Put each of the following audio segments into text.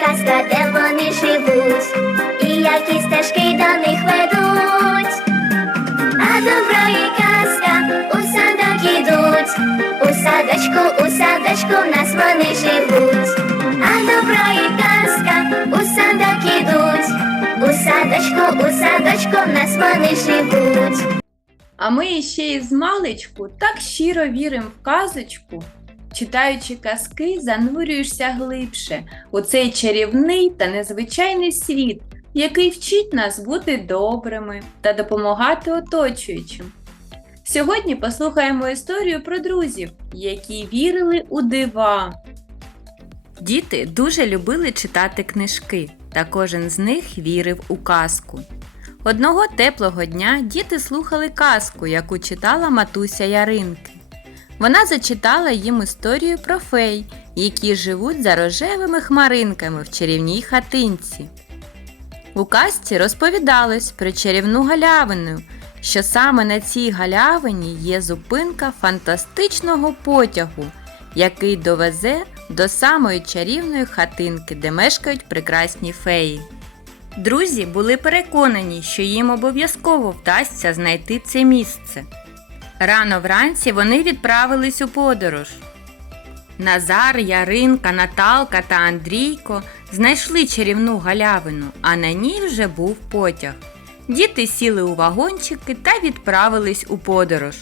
казка, де вони живуть, і які стежки до них ведуть. А добро і казка у садок ідуть, у садочку, у садочку в нас вони живуть. А добро і казка у садок ідуть, у садочку, у садочку в нас вони живуть. А ми ще із маличку так щиро віримо в казочку. Читаючи казки, занурюєшся глибше у цей чарівний та незвичайний світ, який вчить нас бути добрими та допомагати оточуючим. Сьогодні послухаємо історію про друзів, які вірили у дива. Діти дуже любили читати книжки, та кожен з них вірив у казку. Одного теплого дня діти слухали казку, яку читала матуся Яринки. Вона зачитала їм історію про фей, які живуть за рожевими хмаринками в чарівній хатинці. У казці розповідалось про чарівну галявину, що саме на цій галявині є зупинка фантастичного потягу, який довезе до самої чарівної хатинки, де мешкають прекрасні феї. Друзі були переконані, що їм обов'язково вдасться знайти це місце. Рано вранці вони відправились у подорож. Назар, Яринка, Наталка та Андрійко знайшли чарівну галявину, а на ній вже був потяг. Діти сіли у вагончики та відправились у подорож.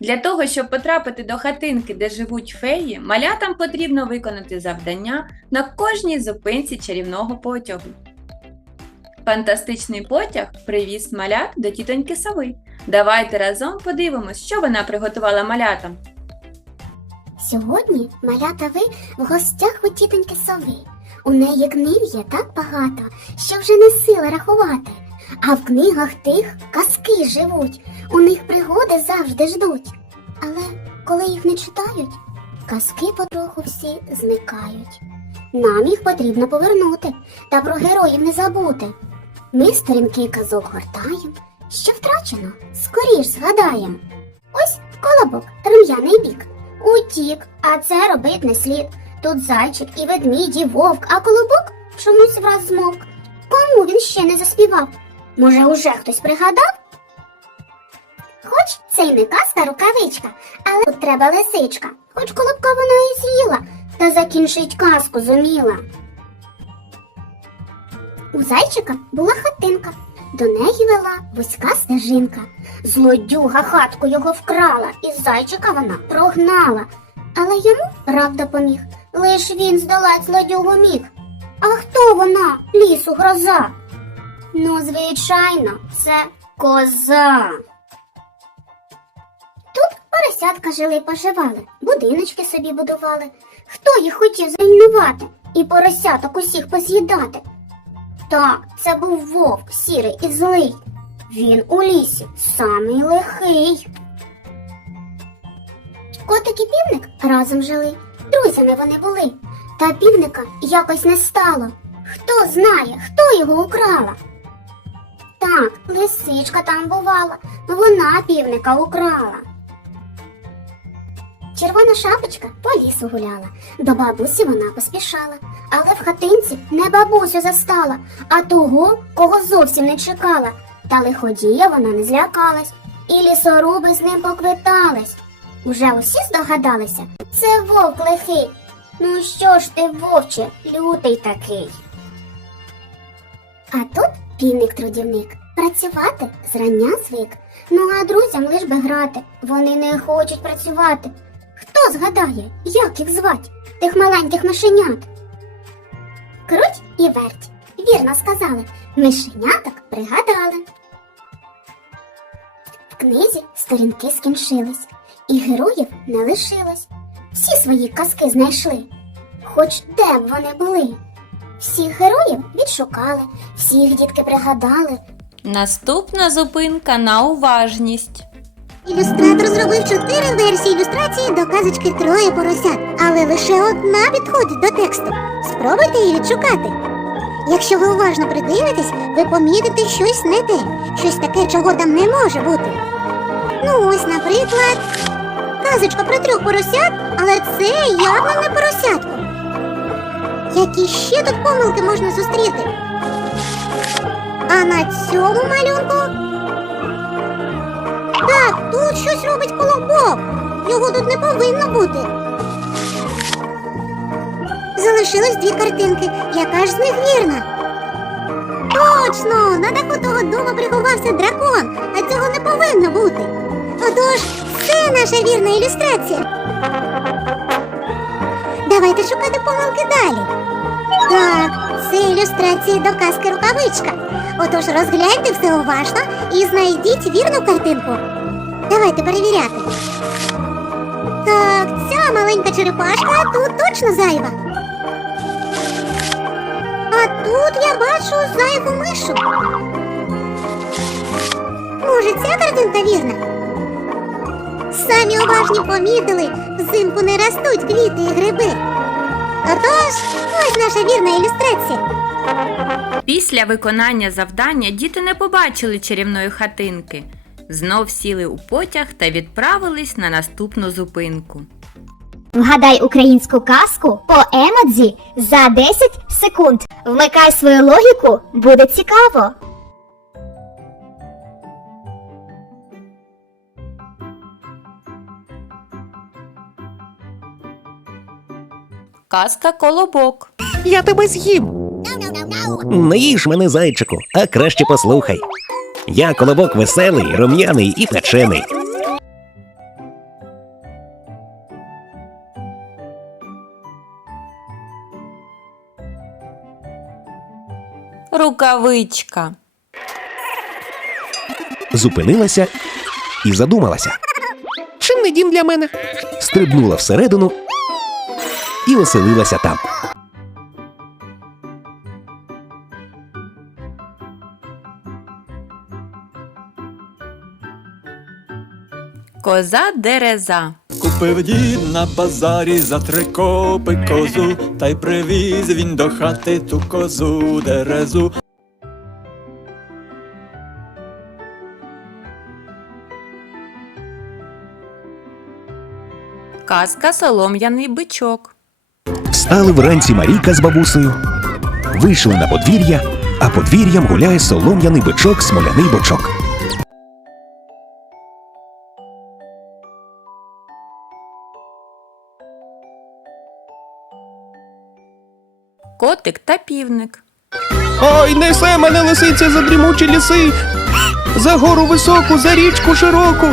Для того, щоб потрапити до хатинки, де живуть феї, малятам потрібно виконати завдання на кожній зупинці чарівного потягу. Фантастичний потяг привіз малят до тітоньки сови. Давайте разом подивимось, що вона приготувала малятам. Сьогодні малята ви в гостях у тітоньки сови. У неї книг є так багато, що вже не сила рахувати. А в книгах тих казки живуть, у них пригоди завжди ждуть. Але коли їх не читають, казки потроху всі зникають. Нам їх потрібно повернути та про героїв не забути. Ми сторінки казок гортаєм, що втрачено, скоріш згадаєм. Ось колобок, рум'яний бік. Утік, а це робить не слід. Тут зайчик і ведмідь, і вовк, а колобок чомусь враз змовк. Кому він ще не заспівав? Може, уже хтось пригадав? Хоч це й не казка рукавичка, але тут треба лисичка, хоч колобка вона і з'їла, та закінчить казку зуміла. У зайчика була хатинка, до неї вела вузька стежинка. Злодюга хатку його вкрала, і зайчика вона прогнала. Але йому раб допоміг, лиш він здолать злодюгу міг. А хто вона, лісу гроза? Ну, звичайно, це коза. Тут поросятка жили й поживали, будиночки собі будували. Хто їх хотів зруйнувати і поросяток усіх поз'їдати? Так, це був вовк сірий і злий. Він у лісі самий лихий. Котик і півник разом жили, друзями вони були. Та півника якось не стало. Хто знає, хто його украла? Так, лисичка там бувала, вона півника украла. Червона шапочка по лісу гуляла, до бабусі вона поспішала, але в хатинці не бабусю застала, а того, кого зовсім не чекала. Та лиходія вона не злякалась, і лісоруби з ним поквитались. Уже усі здогадалися, це вовк лихий. Ну що ж ти, вовче, лютий такий. А тут півник трудівник. Працювати зрання звик. Ну а друзям лиш би грати. Вони не хочуть працювати. Хто згадає, як їх звать, тих маленьких мишенят? Круть і верть. Вірно сказали. Мишеняток пригадали. В книзі сторінки скінчились, і героїв не лишилось. Всі свої казки знайшли, хоч де б вони були. Всіх героїв відшукали, всіх дітки пригадали, Наступна зупинка на уважність. Ілюстратор зробив чотири версії ілюстрації до казочки Троє поросят, але лише одна підходить до тексту. Спробуйте її відшукати. Якщо ви уважно придивитесь, ви помітите щось не те, щось таке, чого там не може бути. Ну ось, наприклад, казочка про трьох поросят, але це явно не поросятко. які ще тут помилки можна зустріти? А на цьому малюнку? Тут щось робить колобок. Його тут не повинно бути. Залишилось дві картинки. Яка ж з них вірна? Точно! На даху того дому приховався дракон, а цього не повинно бути. Отож, це наша вірна ілюстрація. Давайте шукати помилки далі. Так, це ілюстрації до казки рукавичка. Отож розгляньте все уважно і знайдіть вірну картинку. Давайте перевіряти. Так, ця маленька черепашка тут точно зайва. А тут я бачу зайву мишу. Може, ця картинка вірна? Самі уважні помітили, взимку не ростуть квіти і гриби. Отож, ось наша вірна ілюстрація. Після виконання завдання діти не побачили чарівної хатинки. Знов сіли у потяг та відправились на наступну зупинку. Вгадай українську казку по емодзі за 10 секунд. Вмикай свою логіку, буде цікаво. Казка Колобок. Я тебе з'їм. Не їж мене, зайчику, а краще послухай. Я колобок веселий, рум'яний і печений. Рукавичка. Зупинилася і задумалася. Чим не дім для мене? Стрибнула всередину і оселилася там. Коза дереза. Купив дід на базарі за три копи козу, та й привіз він до хати ту козу дерезу. Казка Солом'яний бичок. Встали вранці Марійка з бабусею, вийшли на подвір'я, а подвір'ям гуляє солом'яний бичок, смоляний бочок. Котик та півник. Ой, несе мене лисиця за дрімучі ліси, за гору високу, за річку широку.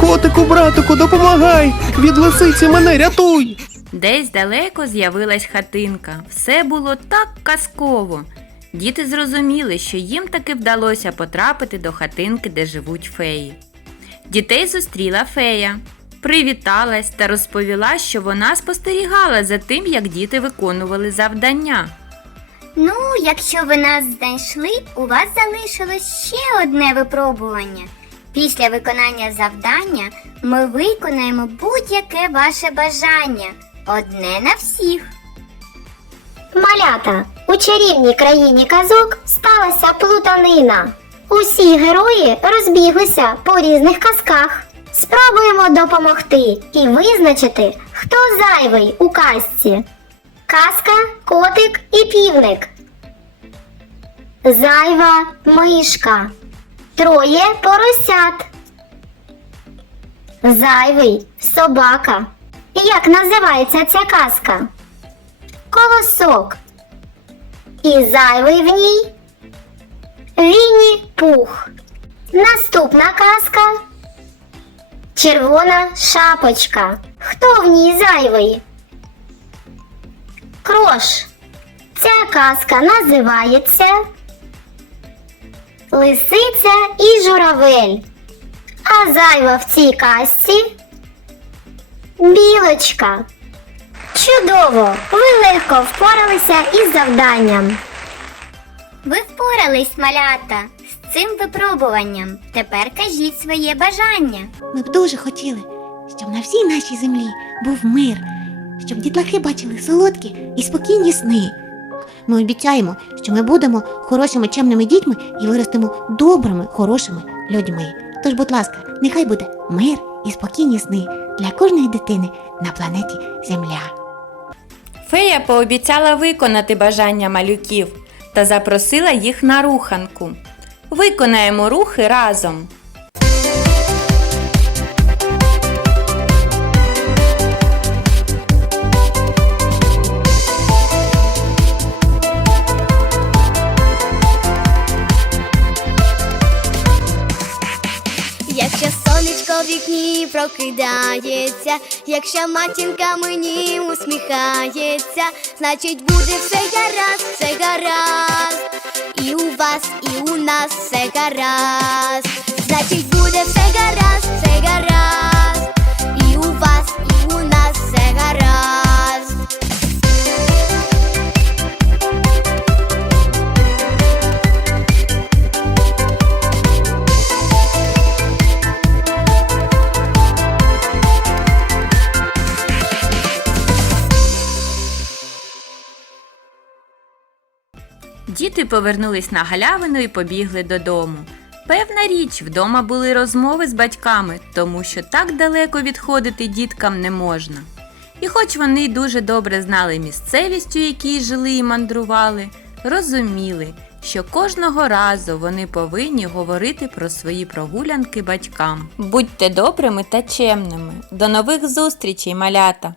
Котику, братику, допомагай! Від лисиці мене рятуй! Десь далеко з'явилась хатинка. Все було так казково. Діти зрозуміли, що їм таки вдалося потрапити до хатинки, де живуть феї. Дітей зустріла фея, привіталась та розповіла, що вона спостерігала за тим, як діти виконували завдання. Ну, якщо ви нас знайшли, у вас залишилось ще одне випробування. Після виконання завдання ми виконаємо будь-яке ваше бажання. Одне на всіх. Малята, у чарівній країні казок сталася плутанина. Усі герої розбіглися по різних казках. Спробуємо допомогти і визначити, хто зайвий у казці. Казка, котик і півник. Зайва мишка. Троє поросят. Зайвий собака. Як називається ця казка? Колосок. І зайвий в ній Вінні Пух. Наступна казка Червона шапочка. Хто в ній зайвий? Крош. Ця казка називається Лисиця і журавель. А зайва в цій казці Білочка. Чудово! Ви легко впоралися із завданням. Ви впорались, малята, цим випробуванням. Тепер кажіть своє бажання. Ми б дуже хотіли, щоб на всій нашій землі був мир, щоб дітлахи бачили солодкі і спокійні сни. Ми обіцяємо, що ми будемо хорошими чемними дітьми і виростемо добрими, хорошими людьми. Тож, будь ласка, нехай буде мир і спокійні сни для кожної дитини на планеті Земля. Фея фея пообіцяла виконати бажання малюків та запросила їх на руханку. Виконаємо рухи разом. Сонечко в вікні прокидається, якщо матінка мені усміхається, значить буде все гаразд, все гаразд. І у вас, і у нас все гаразд. Значить буде все гаразд, все гаразд. Діти повернулись на галявину і побігли додому. Певна річ, вдома були розмови з батьками, тому що так далеко відходити діткам не можна. І хоч вони дуже добре знали місцевість, у якій жили і мандрували, розуміли, що кожного разу вони повинні говорити про свої прогулянки батькам. Будьте добрими та чемними. До нових зустрічей, малята!